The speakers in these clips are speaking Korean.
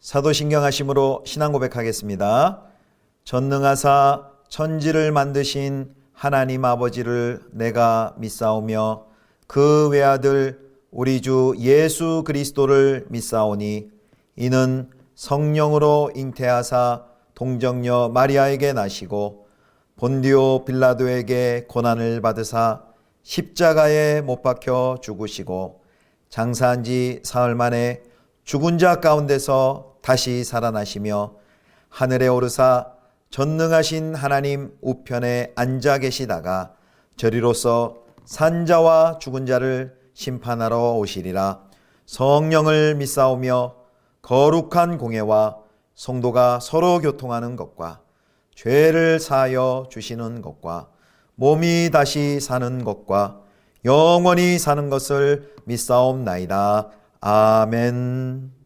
사도신경 하심으로 신앙 고백하겠습니다. 전능하사 천지를 만드신 하나님 아버지를 내가 믿사오며 그 외아들 우리 주 예수 그리스도를 믿사오니 이는 성령으로 잉태하사 동정녀 마리아에게 나시고 본디오 빌라도에게 고난을 받으사 십자가에 못 박혀 죽으시고 장사한 지 사흘 만에 죽은 자 가운데서 다시 살아나시며 하늘에 오르사 전능하신 하나님 우편에 앉아 계시다가 저리로서 산자와 죽은 자를 심판하러 오시리라. 성령을 믿사오며 거룩한 공예와 성도가 서로 교통하는 것과 죄를 사하여 주시는 것과 몸이 다시 사는 것과 영원히 사는 것을 믿사옵나이다. 아멘.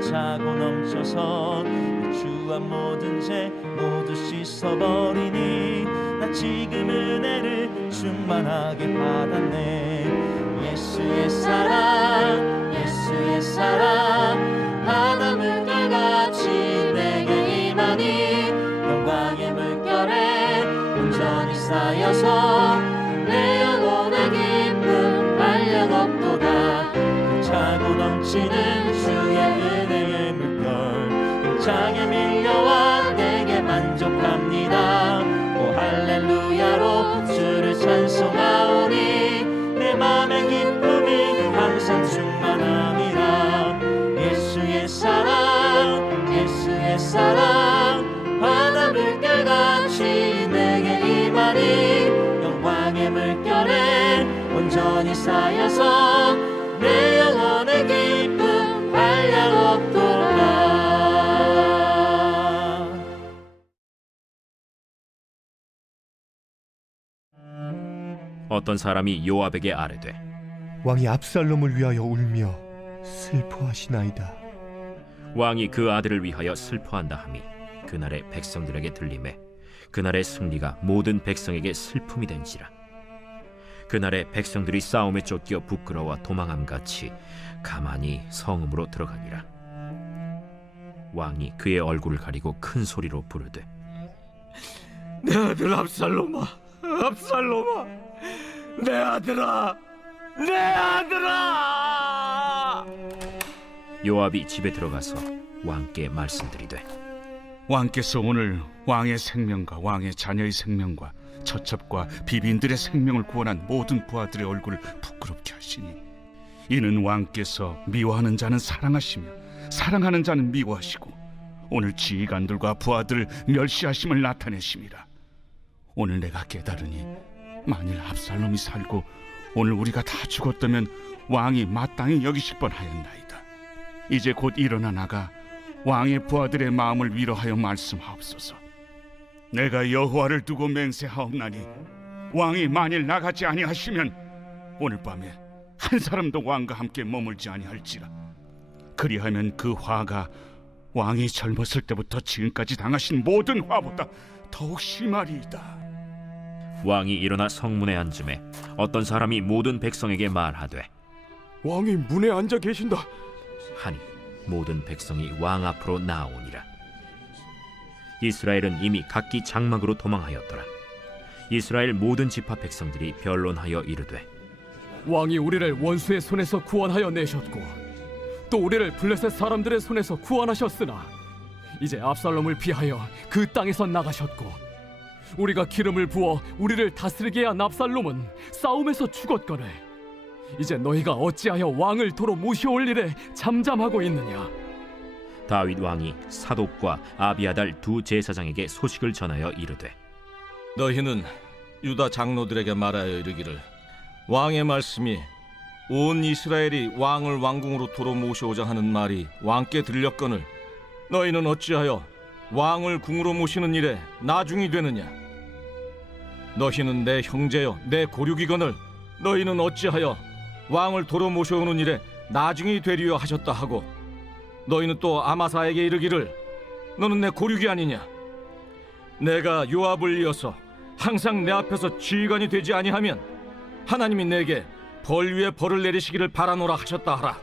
차고 넘쳐서 주와 모든 죄 모두 씻어버리니 나 지금 은혜를 충만하게 받았네. 예수의 사랑 예수의 사랑 바다 물결같이 내게 임하니 영광의 물결에 온전히 쌓여서 내 영혼의 기쁨 한량없도다. 차고 넘치는 주의 은혜의 물결 힘차게 밀려와 내게 만족합니다. 오 할렐루야로 주를 찬송하오니 내 맘의 기쁨이 항상 충만함이라. 예수의 사랑 예수의 사랑 바다 물결같이 내게 임하니 영광의 물결에 온전히 쌓여서 내 영혼의 기쁨 한량없도다. 어떤 사람이 요압에게 아뢰되 왕이 압살롬을 위하여 울며 슬퍼하시나이다. 왕이 그 아들을 위하여 슬퍼한다 함이 그날의 백성들에게 들리매 그날의 승리가 모든 백성에게 슬픔이 된지라. 그날의 백성들이 싸움에 쫓겨 부끄러워 도망함같이 가만히 성읍으로 들어가니라. 왕이 그의 얼굴을 가리고 큰 소리로 부르되 내 아들 압살롬아, 압살롬아, 내 아들아, 내 아들아. 요압이 집에 들어가서 왕께 말씀드리되 왕께서 오늘 왕의 생명과 왕의 자녀의 생명과 처첩과 비빈들의 생명을 구원한 모든 부하들의 얼굴을 부끄럽게 하시니 이는 왕께서 미워하는 자는 사랑하시며 사랑하는 자는 미워하시고 오늘 지휘관들과 부하들을 멸시하심을 나타내심이라. 오늘 내가 깨달으니 만일 압살롬이 살고 오늘 우리가 다 죽었다면 왕이 마땅히 여기실 뻔하였나이다. 이제 곧 일어나 나가 왕의 부하들의 마음을 위로하여 말씀하옵소서. 내가 여호와를 두고 맹세하옵나니 왕이 만일 나가지 아니하시면 오늘 밤에 한 사람도 왕과 함께 머물지 아니할지라. 그리하면 그 화가 왕이 젊었을 때부터 지금까지 당하신 모든 화보다 더욱 심하리이다. 왕이 일어나 성문에 앉음에 어떤 사람이 모든 백성에게 말하되 왕이 문에 앉아 계신다 하니 모든 백성이 왕 앞으로 나아오니라. 이스라엘은 이미 각기 장막으로 도망하였더라. 이스라엘 모든 지파 백성들이 변론하여 이르되 왕이 우리를 원수의 손에서 구원하여 내셨고 또 우리를 블레셋 사람들의 손에서 구원하셨으나 이제 압살롬을 피하여 그 땅에서 나가셨고 우리가 기름을 부어 우리를 다스리게 한 압살롬은 싸움에서 죽었거늘 이제 너희가 어찌하여 왕을 도로 모셔올 일에 잠잠하고 있느냐. 다윗 왕이 사독과 아비아달 두 제사장에게 소식을 전하여 이르되 너희는 유다 장로들에게 말하여 이르기를 왕의 말씀이 온 이스라엘이 왕을 왕궁으로 도로 모셔오자 하는 말이 왕께 들렸거늘 너희는 어찌하여 왕을 궁으로 모시는 일에 나중이 되느냐. 너희는 내 형제여 내 고륙이거늘 너희는 어찌하여 왕을 도로 모셔오는 일에 나중이 되리여 하셨다 하고 너희는 또 아마사에게 이르기를 너는 내 고륙이 아니냐. 내가 요압을 이어서 항상 내 앞에서 지휘관이 되지 아니하면 하나님이 내게 벌 위에 벌을 내리시기를 바라노라 하셨다 하라.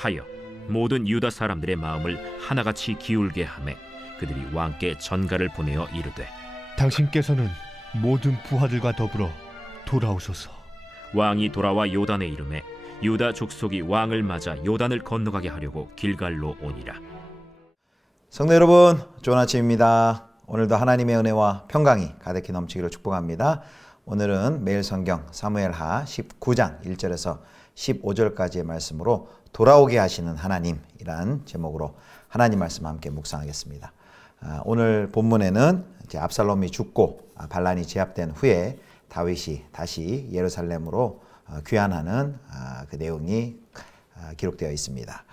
하여 모든 유다 사람들의 마음을 하나같이 기울게 하매 그들이 왕께 전가를 보내어 이르되 당신께서는 모든 부하들과 더불어 돌아오소서. 왕이 돌아와 요단에 이르매 유다 족속이 왕을 맞아 요단을 건너가게 하려고 길갈로 오니라. 성도 여러분, 좋은 아침입니다. 오늘도 하나님의 은혜와 평강이 가득히 넘치기를 축복합니다. 오늘은 매일 성경 사무엘하 19장 1절에서 15절까지의 말씀으로 돌아오게 하시는 하나님이란 제목으로 하나님 말씀 함께 묵상하겠습니다. 오늘 본문에는 이제 압살롬이 죽고 반란이 제압된 후에 다윗이 다시 예루살렘으로 귀환하는 그 내용이 기록되어 있습니다.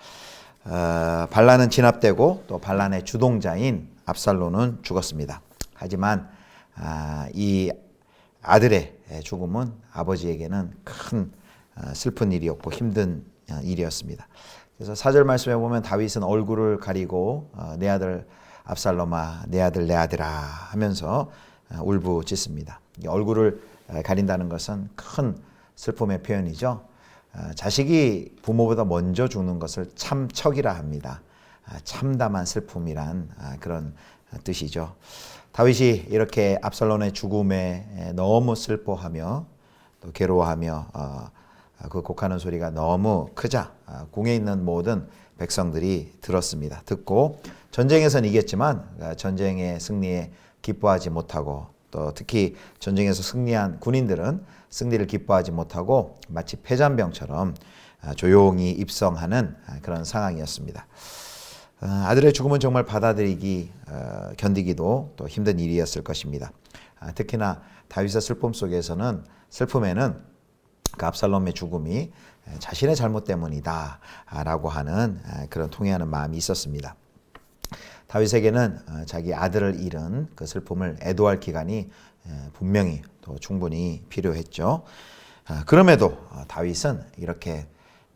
반란은 진압되고 또 반란의 주동자인 압살롬은 죽었습니다. 하지만 이 아들의 죽음은 아버지에게는 큰 슬픈 일이었고 힘든 일이었습니다. 그래서 4절 말씀에 보면 다윗은 얼굴을 가리고 내 아들 압살롬아 내 아들 내 아들아 하면서 울부짖습니다. 얼굴을 가린다는 것은 큰 슬픔의 표현이죠. 자식이 부모보다 먼저 죽는 것을 참척이라 합니다. 참담한 슬픔이란 그런 뜻이죠. 다윗이 이렇게 압살롬의 죽음에 너무 슬퍼하며 또 괴로워하며 그 곡하는 소리가 너무 크자 궁에 있는 모든 백성들이 들었습니다. 듣고 전쟁에서는 이겼지만 전쟁의 승리에 기뻐하지 못하고 또 특히 전쟁에서 승리한 군인들은 승리를 기뻐하지 못하고 마치 패잔병처럼 조용히 입성하는 그런 상황이었습니다. 아들의 죽음은 정말 받아들이기 견디기도 또 힘든 일이었을 것입니다. 특히나 다윗의 슬픔에는 그 압살롬의 죽음이 자신의 잘못 때문이다 라고 하는 그런 통회하는 마음이 있었습니다. 다윗에게는 자기 아들을 잃은 그 슬픔을 애도할 기간이 분명히 또 충분히 필요했죠. 그럼에도 다윗은 이렇게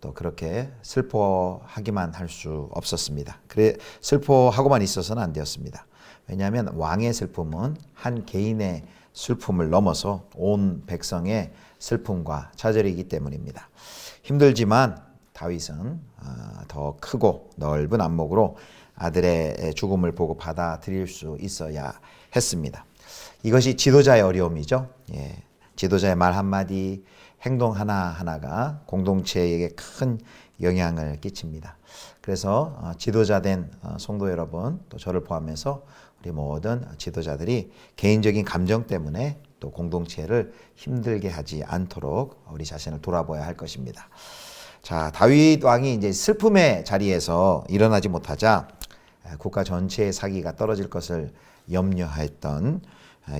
또 그렇게 슬퍼하기만 할 수 없었습니다. 그래 슬퍼하고만 있어서는 안 되었습니다. 왜냐하면 왕의 슬픔은 한 개인의 슬픔을 넘어서 온 백성의 슬픔과 좌절이기 때문입니다. 힘들지만 다윗은 더 크고 넓은 안목으로 아들의 죽음을 보고 받아들일 수 있어야 했습니다. 이것이 지도자의 어려움이죠. 지도자의 말 한마디, 행동 하나하나가 공동체에게 큰 영향을 끼칩니다. 그래서 지도자된 성도 여러분, 또 저를 포함해서 우리 모든 지도자들이 개인적인 감정 때문에 또 공동체를 힘들게 하지 않도록 우리 자신을 돌아봐야 할 것입니다. 자, 다윗 왕이 이제 슬픔의 자리에서 일어나지 못하자 국가 전체의 사기가 떨어질 것을 염려했던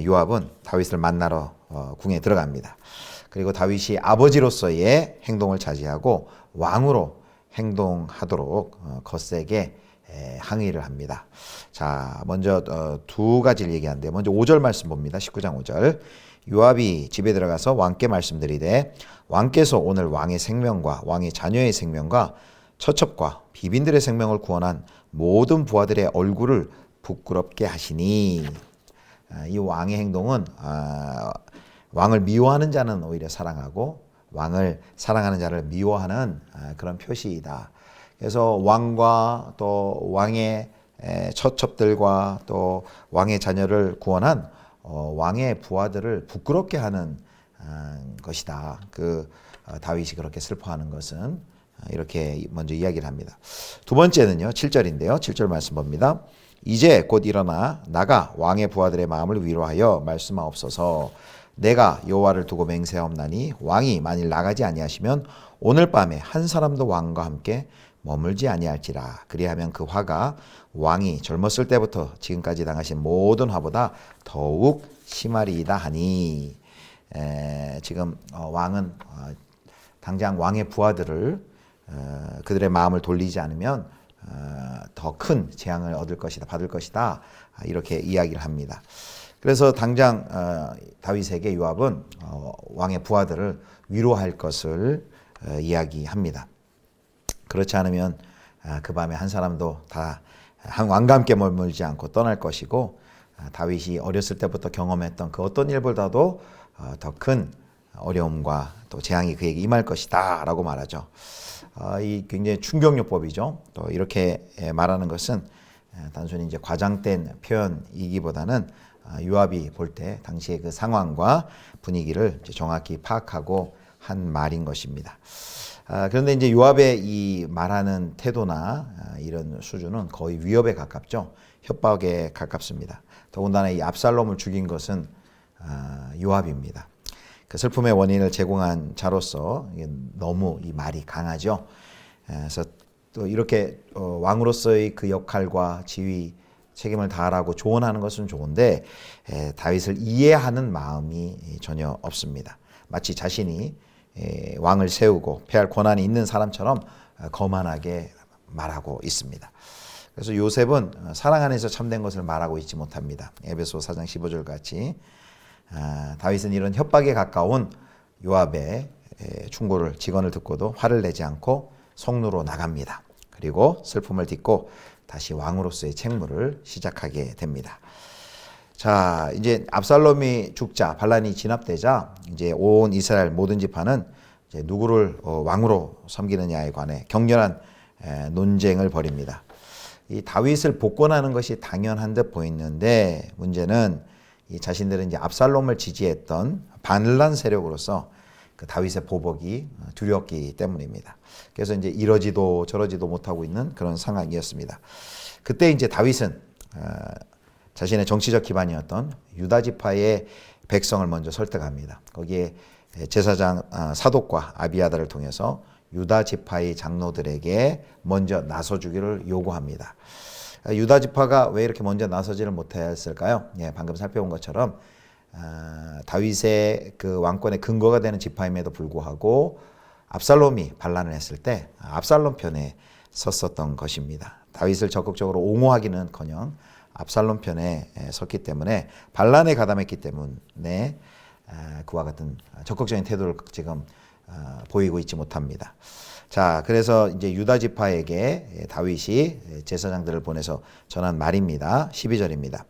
요압은 다윗을 만나러 궁에 들어갑니다. 그리고 다윗이 아버지로서의 행동을 자제하고 왕으로 행동하도록 거세게 항의를 합니다. 자, 먼저 두 가지를 얘기하는데 먼저 5절 말씀 봅니다. 19장 5절. 요압이 집에 들어가서 왕께 말씀드리되 왕께서 오늘 왕의 생명과 왕의 자녀의 생명과 처첩과 비빈들의 생명을 구원한 모든 부하들의 얼굴을 부끄럽게 하시니. 이 왕의 행동은 왕을 미워하는 자는 오히려 사랑하고 왕을 사랑하는 자를 미워하는 그런 표시이다. 그래서 왕과 또 왕의 처첩들과 또 왕의 자녀를 구원한 왕의 부하들을 부끄럽게 하는 것이다. 다윗이 그렇게 슬퍼하는 것은 이렇게 먼저 이야기를 합니다. 두 번째는요, 7절인데요. 7절 말씀 봅니다. 이제 곧 일어나 나가 왕의 부하들의 마음을 위로하여 말씀하옵소서. 내가 여호와를 두고 맹세하옵나니 왕이 만일 나가지 아니하시면 오늘 밤에 한 사람도 왕과 함께 머물지 아니할지라. 그리하면 그 화가 왕이 젊었을 때부터 지금까지 당하신 모든 화보다 더욱 심하리이다 하니. 지금 왕은 당장 왕의 부하들을 그들의 마음을 돌리지 않으면 더 큰 재앙을 받을 것이다. 이렇게 이야기를 합니다. 그래서 당장 다윗에게 요압은 왕의 부하들을 위로할 것을 이야기합니다. 그렇지 않으면 그 밤에 한 사람도 다 왕과 함께 머물지 않고 떠날 것이고, 다윗이 어렸을 때부터 경험했던 그 어떤 일보다도 더 큰 어려움과 또 재앙이 그에게 임할 것이다 라고 말하죠. 이 굉장히 충격요법이죠. 또 이렇게 말하는 것은 단순히 이제 과장된 표현이기보다는 요압이 볼 때 당시의 그 상황과 분위기를 정확히 파악하고 한 말인 것입니다. 그런데 이제 요압의 이 말하는 태도나 이런 수준은 거의 위협에 가깝죠. 협박에 가깝습니다. 더군다나 이 압살롬을 죽인 것은 요압입니다. 그 슬픔의 원인을 제공한 자로서 너무 이 말이 강하죠. 그래서 또 이렇게 왕으로서의 그 역할과 지위, 책임을 다하라고 조언하는 것은 좋은데 다윗을 이해하는 마음이 전혀 없습니다. 마치 자신이 왕을 세우고 폐할 권한이 있는 사람처럼 거만하게 말하고 있습니다. 그래서 요셉은 사랑 안에서 참된 것을 말하고 있지 못합니다. 에베소 4장 15절 같이 다윗은 이런 협박에 가까운 요압의 충고를, 직언을 듣고도 화를 내지 않고 성루로 나갑니다. 그리고 슬픔을 딛고 다시 왕으로서의 책무를 시작하게 됩니다. 자, 이제 압살롬이 죽자, 반란이 진압되자 이제 온 이스라엘 모든 지파는 이제 누구를 왕으로 섬기느냐에 관해 격렬한 논쟁을 벌입니다. 이 다윗을 복권하는 것이 당연한 듯 보이는데 문제는 이 자신들은 이제 압살롬을 지지했던 반란 세력으로서 그 다윗의 보복이 두렵기 때문입니다. 그래서 이제 이러지도 저러지도 못하고 있는 그런 상황이었습니다. 그때 이제 다윗은 자신의 정치적 기반이었던 유다 지파의 백성을 먼저 설득합니다. 거기에 제사장 사독과 아비아다를 통해서 유다 지파의 장로들에게 먼저 나서주기를 요구합니다. 유다 지파가 왜 이렇게 먼저 나서지를 못했을까요? 방금 살펴본 것처럼 다윗의 그 왕권의 근거가 되는 지파임에도 불구하고 압살롬이 반란을 했을 때 압살롬 편에 섰었던 것입니다. 다윗을 적극적으로 옹호하기는커녕 압살롬 편에 섰기 때문에, 반란에 가담했기 때문에 그와 같은 적극적인 태도를 지금 보이고 있지 못합니다. 자, 그래서 이제 유다 지파에게 다윗이 제사장들을 보내서 전한 말입니다. 12절입니다.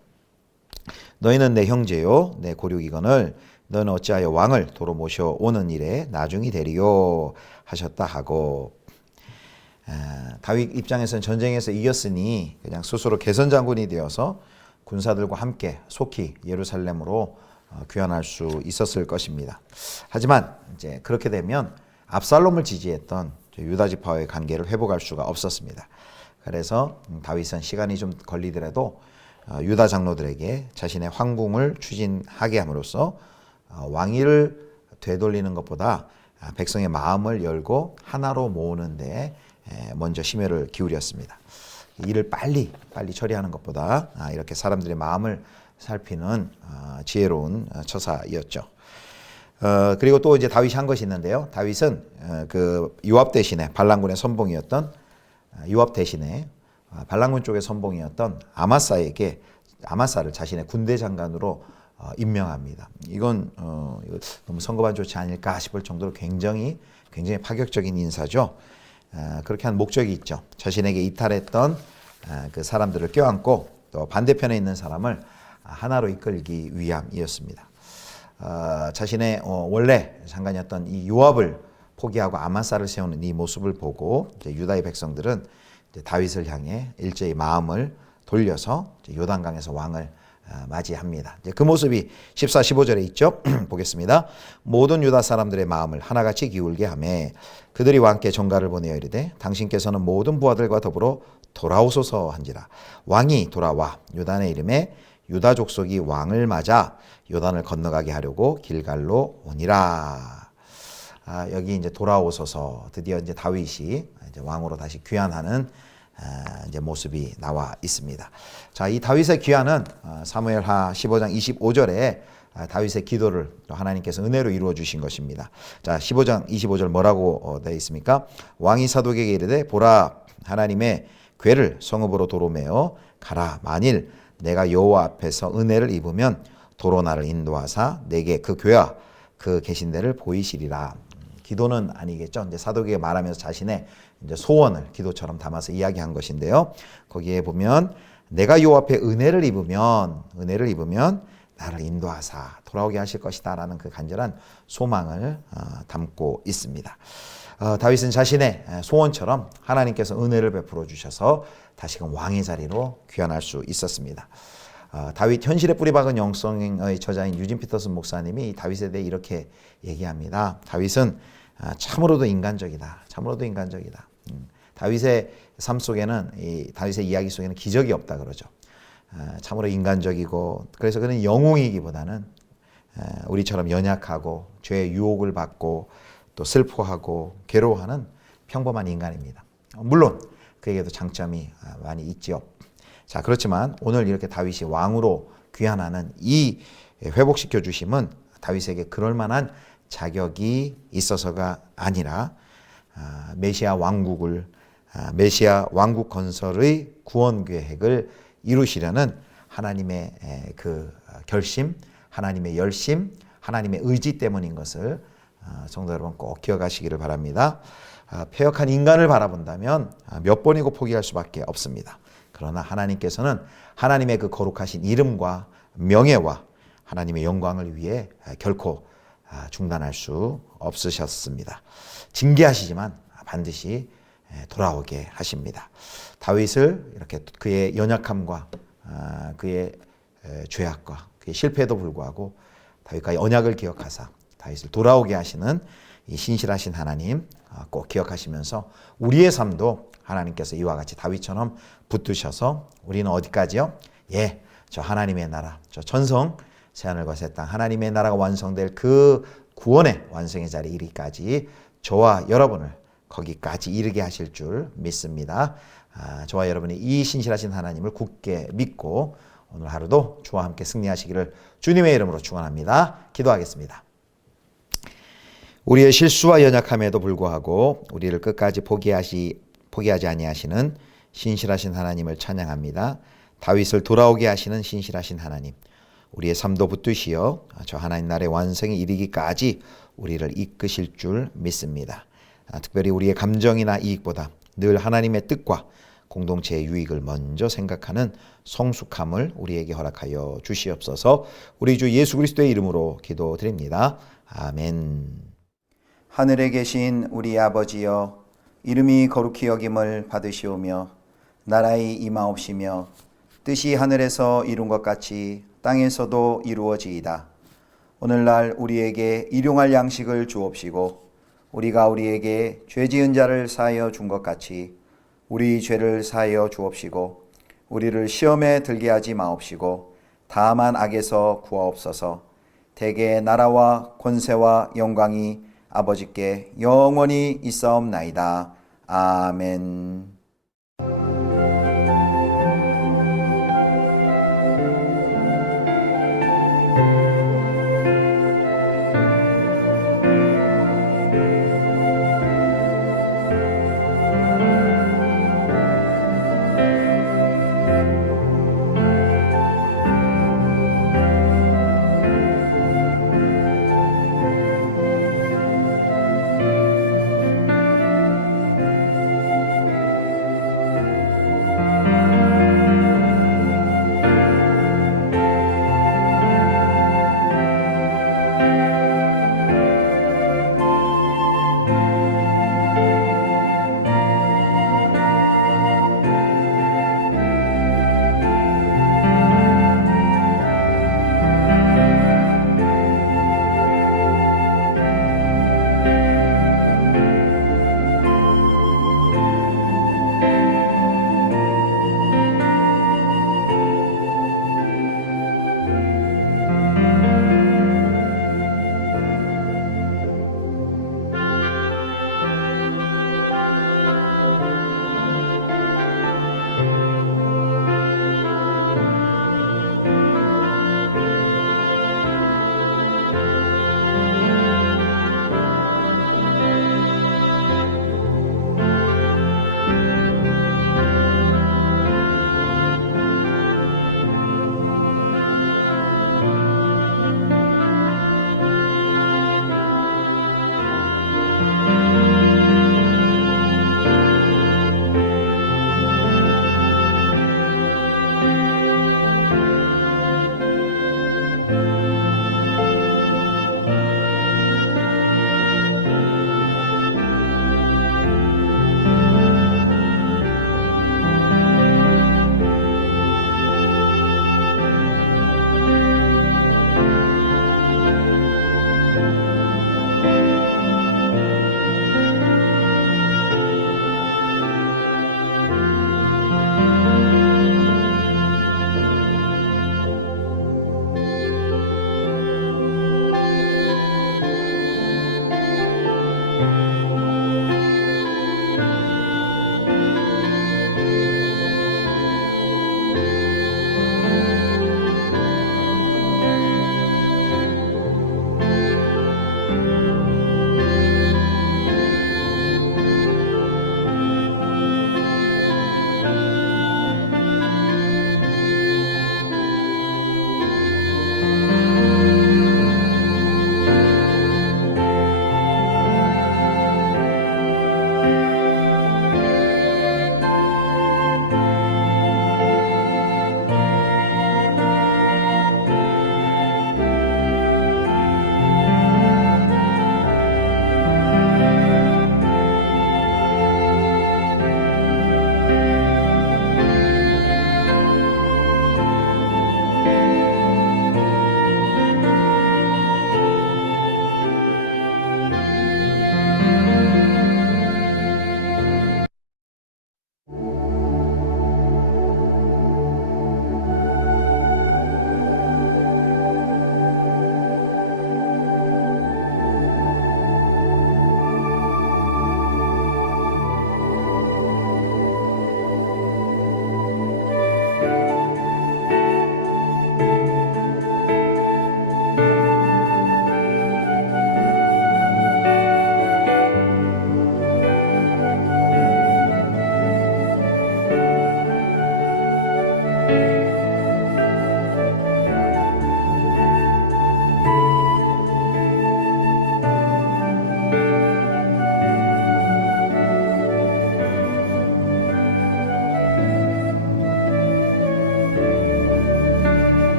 너희는 내 형제요 내 고륙이거늘 너는 어찌하여 왕을 도로 모셔오는 일에 나중이 되리요 하셨다 하고, 다윗 입장에서는 전쟁에서 이겼으니 그냥 스스로 개선 장군이 되어서 군사들과 함께 속히 예루살렘으로 귀환할 수 있었을 것입니다. 하지만 이제 그렇게 되면 압살롬을 지지했던 유다 지파와의 관계를 회복할 수가 없었습니다. 그래서 다윗은 시간이 좀 걸리더라도 유다 장로들에게 자신의 황궁을 추진하게 함으로써 왕위를 되돌리는 것보다 백성의 마음을 열고 하나로 모으는 데 먼저 심혈을 기울였습니다. 일을 빨리 처리하는 것보다 이렇게 사람들의 마음을 살피는 지혜로운 처사였죠. 그리고 또 이제 다윗이 한 것이 있는데요. 다윗은 그 요압 대신에 반란군의 선봉이었던 요압 대신에 반란군 쪽의 선봉이었던 아마사를 자신의 군대 장관으로 임명합니다. 이건 너무 선거반 좋지 않을까 싶을 정도로 굉장히 파격적인 인사죠. 그렇게 한 목적이 있죠. 자신에게 이탈했던 그 사람들을 껴안고 또 반대편에 있는 사람을 하나로 이끌기 위함이었습니다. 자신의 원래 장관이었던 이 요압을 포기하고 아마사를 세우는 이 모습을 보고 이제 유다의 백성들은 이제 다윗을 향해 일제히 마음을 돌려서 요단강에서 왕을 맞이합니다. 이제 그 모습이 14, 15절에 있죠. 보겠습니다. 모든 유다 사람들의 마음을 하나같이 기울게 하며 그들이 왕께 전가를 보내어 이르되 당신께서는 모든 부하들과 더불어 돌아오소서 한지라. 왕이 돌아와 요단의 이름에 유다 족속이 왕을 맞아 요단을 건너가게 하려고 길갈로 오니라. 여기 이제 돌아오소서, 드디어 이제 다윗이 이제 왕으로 다시 귀환하는 이제 모습이 나와 있습니다. 자, 이 다윗의 귀환은 사무엘하 15장 25절에 다윗의 기도를 하나님께서 은혜로 이루어 주신 것입니다. 자, 15장 25절 뭐라고 되어 있습니까? 왕이 사독에게 이르되 보라, 하나님의 궤를 성읍으로 도로 메어 가라. 만일 내가 여호와 앞에서 은혜를 입으면 도로 나를 인도하사 내게 그 궤와 그 계신 데를 보이시리라. 기도는 아니겠죠. 이제 사도에게 말하면서 자신의 이제 소원을 기도처럼 담아서 이야기한 것인데요. 거기에 보면 내가 요 앞에 은혜를 입으면 나를 인도하사 돌아오게 하실 것이다라는 그 간절한 소망을 담고 있습니다. 다윗은 자신의 소원처럼 하나님께서 은혜를 베풀어 주셔서 다시금 왕의 자리로 귀환할 수 있었습니다. 다윗 현실에 뿌리박은 영성의 저자인 유진 피터슨 목사님이 다윗에 대해 이렇게 얘기합니다. 다윗은 참으로도 인간적이다. 참으로도 인간적이다. 다윗의 삶 속에는, 다윗의 이야기 속에는 기적이 없다 그러죠. 참으로 인간적이고, 그래서 그는 영웅이기보다는 우리처럼 연약하고 죄의 유혹을 받고 또 슬퍼하고 괴로워하는 평범한 인간입니다. 물론 그에게도 장점이 많이 있죠. 자, 그렇지만 오늘 이렇게 다윗이 왕으로 귀환하는 이 회복시켜 주심은 다윗에게 그럴 만한 자격이 있어서가 아니라 메시아 왕국 건설의 구원 계획을 이루시려는 하나님의 그 결심, 하나님의 열심, 하나님의 의지 때문인 것을 성도 여러분 꼭 기억하시기를 바랍니다. 패역한 인간을 바라본다면 몇 번이고 포기할 수밖에 없습니다. 그러나 하나님께서는 하나님의 그 거룩하신 이름과 명예와 하나님의 영광을 위해 결코 중단할 수 없으셨습니다. 징계하시지만 반드시 돌아오게 하십니다. 다윗을 이렇게 그의 연약함과 그의 죄악과 그의 실패에도 불구하고 다윗과의 언약을 기억하사 다윗을 돌아오게 하시는 이 신실하신 하나님 꼭 기억하시면서 우리의 삶도 하나님께서 이와 같이 다윗처럼 붙드셔서 우리는 어디까지요? 저 하나님의 나라, 저 천성 새하늘과 새 땅 하나님의 나라가 완성될 그 구원의 완성의 자리에 이르기까지 저와 여러분을 거기까지 이르게 하실 줄 믿습니다. 저와 여러분이 이 신실하신 하나님을 굳게 믿고 오늘 하루도 주와 함께 승리하시기를 주님의 이름으로 축원합니다. 기도하겠습니다. 우리의 실수와 연약함에도 불구하고 우리를 끝까지 포기하지 아니하시는 신실하신 하나님을 찬양합니다. 다윗을 돌아오게 하시는 신실하신 하나님, 우리의 삶도 붙드시어 저 하나님 나라의 완성에 이르기까지 우리를 이끄실 줄 믿습니다. 특별히 우리의 감정이나 이익보다 늘 하나님의 뜻과 공동체의 유익을 먼저 생각하는 성숙함을 우리에게 허락하여 주시옵소서. 우리 주 예수 그리스도의 이름으로 기도드립니다. 아멘. 하늘에 계신 우리 아버지여, 이름이 거룩히 여김을 받으시오며 나라의 임하옵시며 뜻이 하늘에서 이룬 것 같이 땅에서도 이루어지이다. 오늘날 우리에게 일용할 양식을 주옵시고 우리가 우리에게 죄 지은 자를 사하여 준 것 같이 우리 죄를 사하여 주옵시고 우리를 시험에 들게 하지 마옵시고 다만 악에서 구하옵소서. 대개 나라와 권세와 영광이 아버지께 영원히 있사옵나이다. 아멘.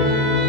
아멘.